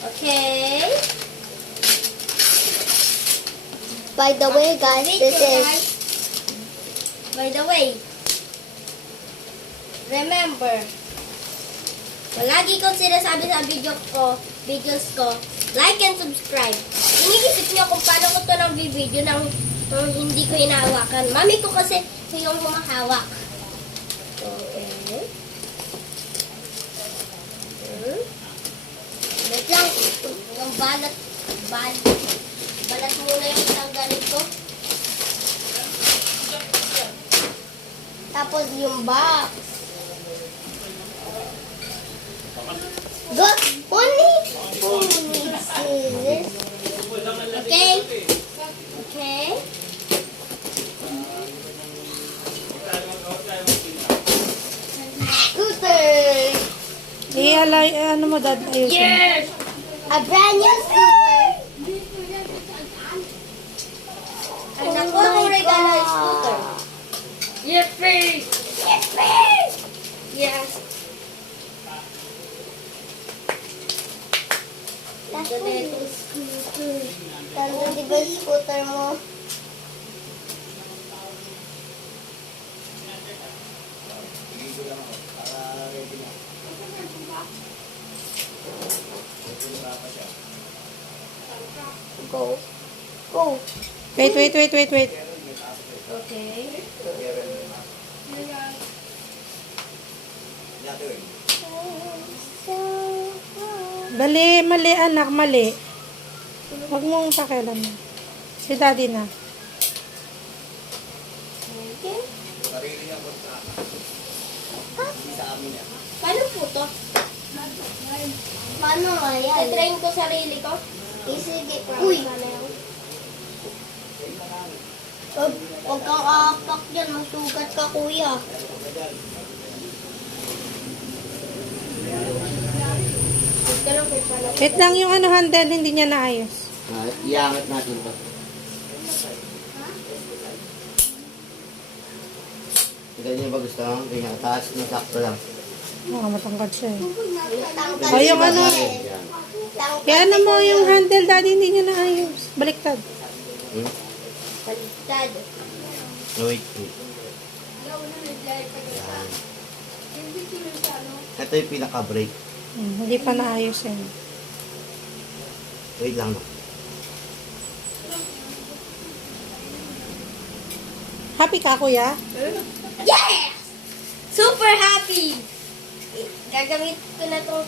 Okay. By the way, guys, this is... By the way, remember, palagi kong sinasabi sa videos ko, like and subscribe. Iniisip niyo kung paano ko ito ng video nang hindi ko hinahawakan. Mami ko kasi yung humahawak. Okay. Wait lang. Yung balat muna yung tanggalin ko. Tapos yung box. Go! Pony scissors. Okay? Okay? Scooter! Ano mo, Dad? Ayusin. Yes! A brand new scooter! Ay, naku, ang regalo ay scooter. Yes, please! Yes, please! Yes. Ito na ito scooter. Tanda, di ba yung scooter mo? Go. Go. Wait. Okay. Mali, anak, mali. Huwag mong pakialam. Si Daddy na. Okay. Paano po to? Paano nga yan? I-train ko sarili ko? Sige. Uy! Huwag kang aapak dyan. Masugat ka, kuya. Wait lang yung handle, hindi niya naayos. Iangat natin ito. Ganyan ba gusto mo? Ganyan, taas na sakto lang. Matangkad siya eh. Tangkad Ay, yung ano. Yan. Kaya ano mo yung handle, Daddy, hindi niya naayos. Baliktad. Baliktad. No, wait. Yan. Ito yung pinaka-brake. Hindi pa naayos eh. Wait lang. Happy ka, kuya? Yes! Super happy! Gagamit ko na to